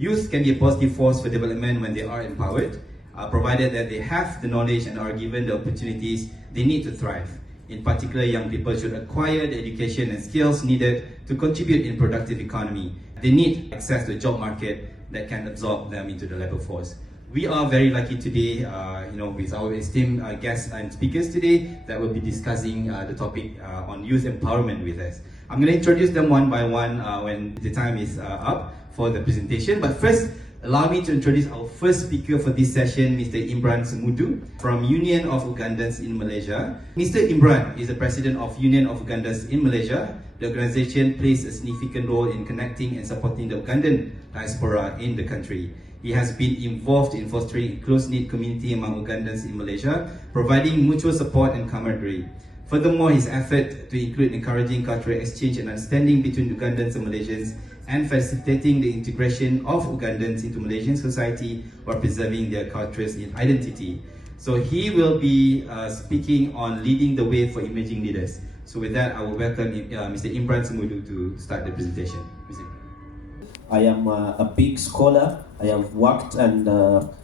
Youth can be a positive force for development when they are empowered, provided that they have the knowledge and are given the opportunities they need to thrive. In particular, young people should acquire the education and skills needed to contribute in productive economy. They need access to a job market that can absorb them into the labor force. We are very lucky today, with our esteemed guests and speakers today that will be discussing the topic on youth empowerment with us. I'm going to introduce them one by one when the time is up for the presentation. But first, allow me to introduce our first speaker for this session, Mr. Imran Ssemuddu from Union of Ugandans in Malaysia. Mr. Imran is the president of Union of Ugandans in Malaysia. The organization plays a significant role in connecting and supporting the Ugandan diaspora in the country. He has been involved in fostering a close-knit community among Ugandans in Malaysia, providing mutual support and camaraderie. Furthermore, his effort to include encouraging cultural exchange and understanding between Ugandans and Malaysians and facilitating the integration of Ugandans into Malaysian society while preserving their cultural identity. So he will be speaking on leading the way for emerging leaders. So with that, I will welcome Mr. Imran Ssemuddu to start the presentation. I am a big scholar. I have worked and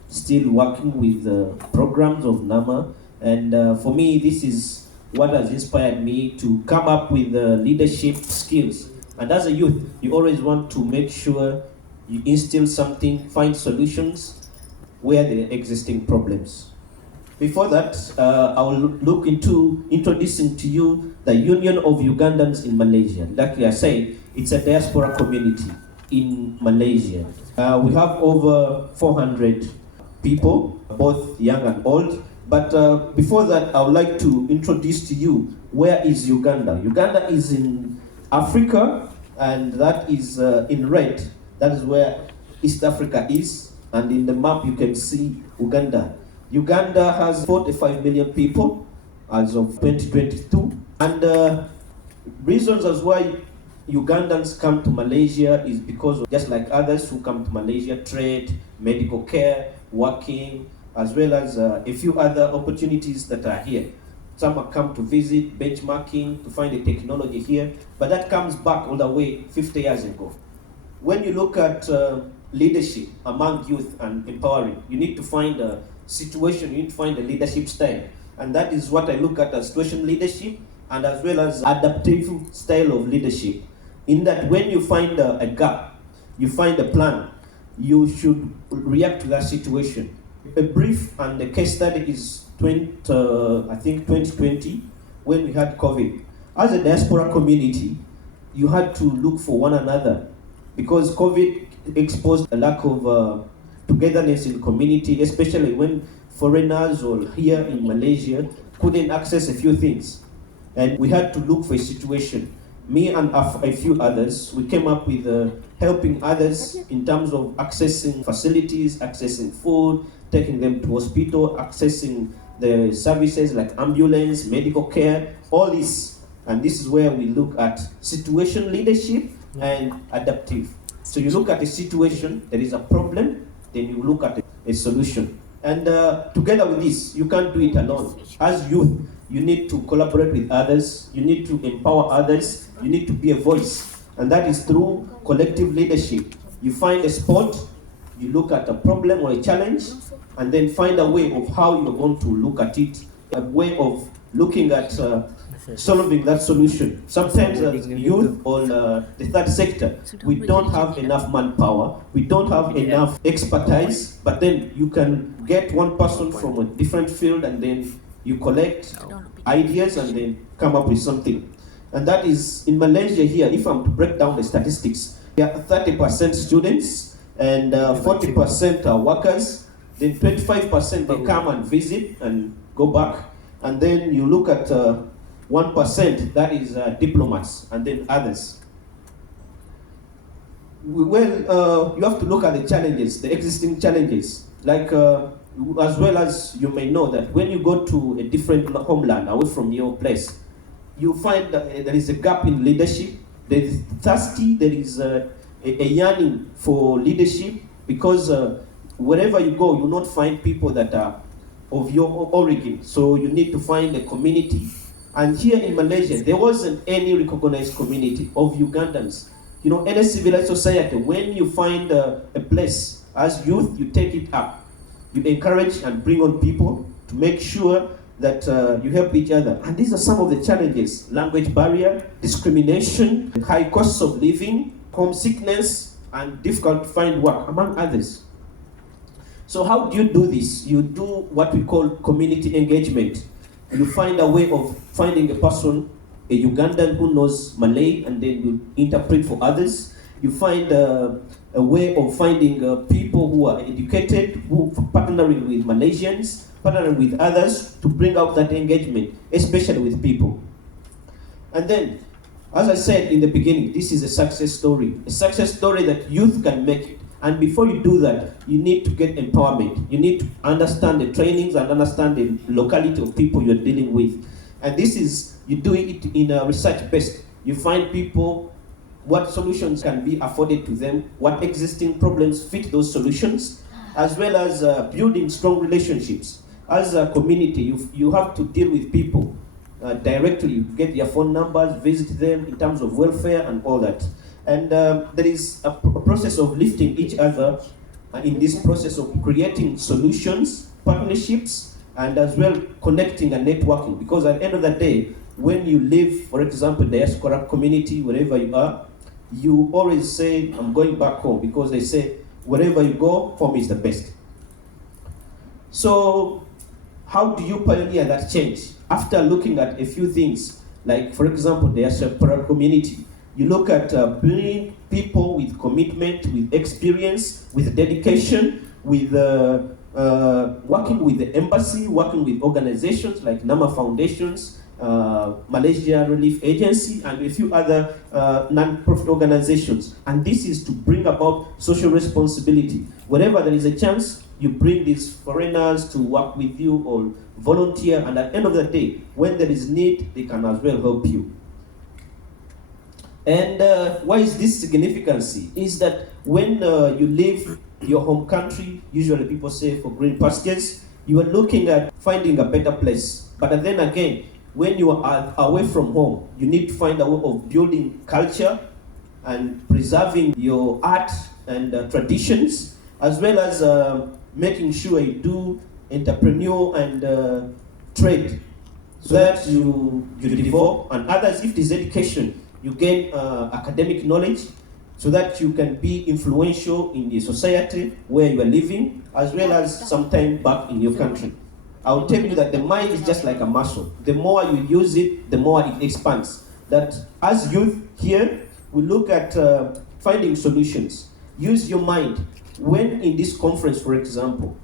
still working with the programs of NAMA. And for me, this is what has inspired me to come up with leadership skills. And as a youth, you always want to make sure you instill something, find solutions where there are existing problems. Before that, I will look into introducing to you the Union of Ugandans in Malaysia. Like I say, it's a diaspora community in Malaysia. We have over 400 people, both young and old. But before that, I would like to introduce to you, where is Uganda? Uganda is in Africa, and that is in red. That is where East Africa is. And in the map, you can see Uganda. Uganda has 45 million people as of 2022. And reasons as why Ugandans come to Malaysia is because of, just like others who come to Malaysia, trade, medical care, working, as well as a few other opportunities that are here. Some have come to visit, benchmarking, to find the technology here, but that comes back all the way 50 years ago. When you look at leadership among youth and empowering, you need to find a situation, you need to find a leadership style. And that is what I look at as situation leadership and as well as adaptive style of leadership. In that when you find a gap, you find a plan, you should react to that situation. A brief and the case study is 2020 when we had COVID. As a diaspora community, you had to look for one another because COVID exposed a lack of togetherness in the community, especially when foreigners or here in Malaysia couldn't access a few things. And we had to look for a situation. Me and a few others, we came up with helping others in terms of accessing facilities, accessing food, taking them to hospital, accessing the services like ambulance, medical care, all this. And this is where we look at situation leadership and adaptive. So you look at a situation, there is a problem, then you look at a solution. And together with this, you can't do it alone. As youth, you need to collaborate with others, you need to empower others, you need to be a voice. And that is through collective leadership. You find a spot, you look at a problem or a challenge, and then find a way of how you're going to look at it, a way of looking at solving that solution. Sometimes as youth or the third sector, we don't have enough manpower, we don't have enough expertise, but then you can get one person from a different field and then you collect ideas and then come up with something. And that is in Malaysia here, if I'm to break down the statistics, there are 30% students and 40% are workers, then 25% they come and visit and go back, and then you look at 1% that is diplomats, and then others. Well, you have to look at the challenges, the existing challenges, like as well as you may know that when you go to a different homeland away from your place, you find that there is a gap in leadership, there is thirsty, there is a yearning for leadership, because wherever you go, you will not find people that are of your origin. So you need to find a community. And here in Malaysia, there wasn't any recognized community of Ugandans. any civilized society, when you find a place as youth, you take it up. You encourage and bring on people to make sure that you help each other. And these are some of the challenges: language barrier, discrimination, high costs of living, homesickness, and difficult to find work, among others. So how do you do this? You do what we call community engagement. You find a way of finding a person, a Ugandan who knows Malay, and then you interpret for others. You find a way of finding people who are educated, who partnering with Malaysians, partnering with others to bring out that engagement, especially with people. And then, as I said in the beginning, this is a success story that youth can make it. And before you do that, you need to get empowerment. You need to understand the trainings and understand the locality of people you're dealing with. And this is, you do it in a research-based. You find people, what solutions can be afforded to them, what existing problems fit those solutions, as well as building strong relationships. As a community, you have to deal with people directly. You get their phone numbers, visit them in terms of welfare and all that. And there is a process of lifting each other in this process of creating solutions, partnerships, and as well connecting and networking. Because at the end of the day, when you live, for example, diaspora community, wherever you are, you always say, I'm going back home, because they say, wherever you go, home is the best. So how do you pioneer that change? After looking at a few things, like, for example, the diaspora community, you look at bringing people with commitment, with experience, with dedication, with working with the embassy, working with organizations like NAMA Foundations, Malaysia Relief Agency, and a few other non-profit organizations. And this is to bring about social responsibility. Wherever there is a chance, you bring these foreigners to work with you or volunteer, and at the end of the day, when there is need, they can as well help you. And why is this significance? Is that when you leave your home country, usually people say for green pastures, you are looking at finding a better place. But then again, when you are away from home, you need to find a way of building culture and preserving your art and traditions, as well as making sure you do entrepreneur and trade, so that you develop, and others, if there's education, you gain academic knowledge, so that you can be influential in the society where you are living, as well as sometime back in your country. I'll tell you that the mind is just like a muscle. The more you use it, the more it expands. That as youth here, we look at finding solutions. Use your mind. When in this conference, for example,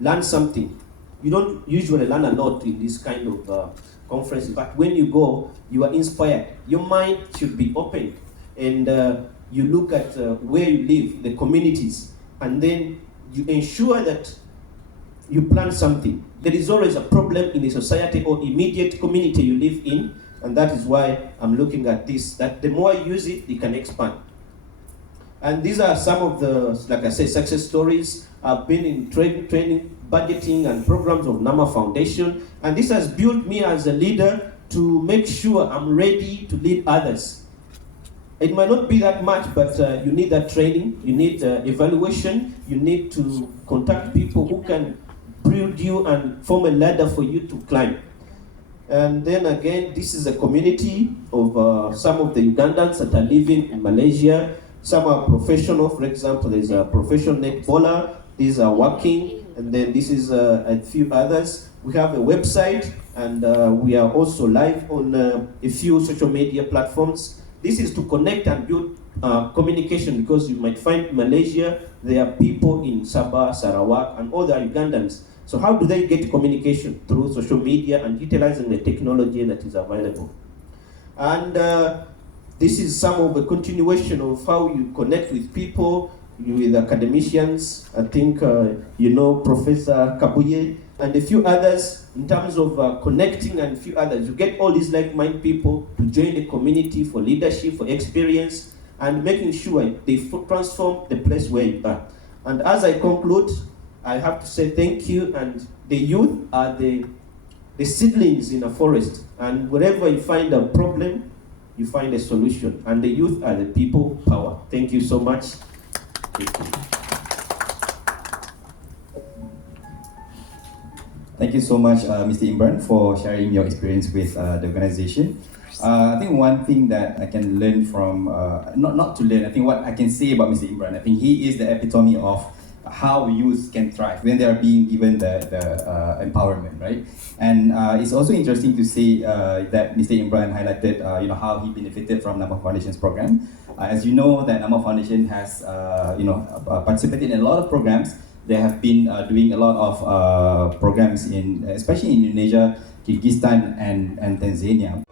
learn something. You don't usually learn a lot in this kind of conference, but when you go, you are inspired. Your mind should be open, and you look at where you live, the communities, and then you ensure that you plan something. There is always a problem in the society or immediate community you live in, and that is why I'm looking at this, that the more you use it, it can expand. And these are some of the, like I said, success stories. I've been in training, budgeting, and programs of NAMA Foundation, and this has built me as a leader to make sure I'm ready to lead others. It might not be that much, but you need that training, you need evaluation, you need to contact people who can build you and form a ladder for you to climb. And then again, this is a community of some of the Ugandans that are living in Malaysia. Some are professional. For example, there's a professional netballer. These are working, and then this is a few others. We have a website, and we are also live on a few social media platforms. This is to connect and build communication, because you might find in Malaysia there are people in Sabah, Sarawak, and all the Ugandans. So how do they get communication? Through social media and utilizing the technology that is available. And this is some of the continuation of how you connect with people, with academicians. I think you know Professor Kabuye and a few others in terms of connecting, and a few others. You get all these like-minded people to join the community for leadership, for experience, and making sure they transform the place where you are. And as I conclude, I have to say thank you. And the youth are the seedlings in a forest, and wherever you find a problem, you find a solution. And the youth are the people power. Thank you so much. Thank you. Thank you so much, Mr. Imran, for sharing your experience with the organization. I think one thing that I can learn from, not to learn, I think what I can say about Mr. Imran, I think he is the epitome of how youth can thrive when they are being given the empowerment, right? And it's also interesting to see that Mr. Imran highlighted, how he benefited from Nama Foundation's program. As you know, that Nama Foundation has, participated in a lot of programs. They have been doing a lot of programs in, especially in Indonesia, Kyrgyzstan, and Tanzania.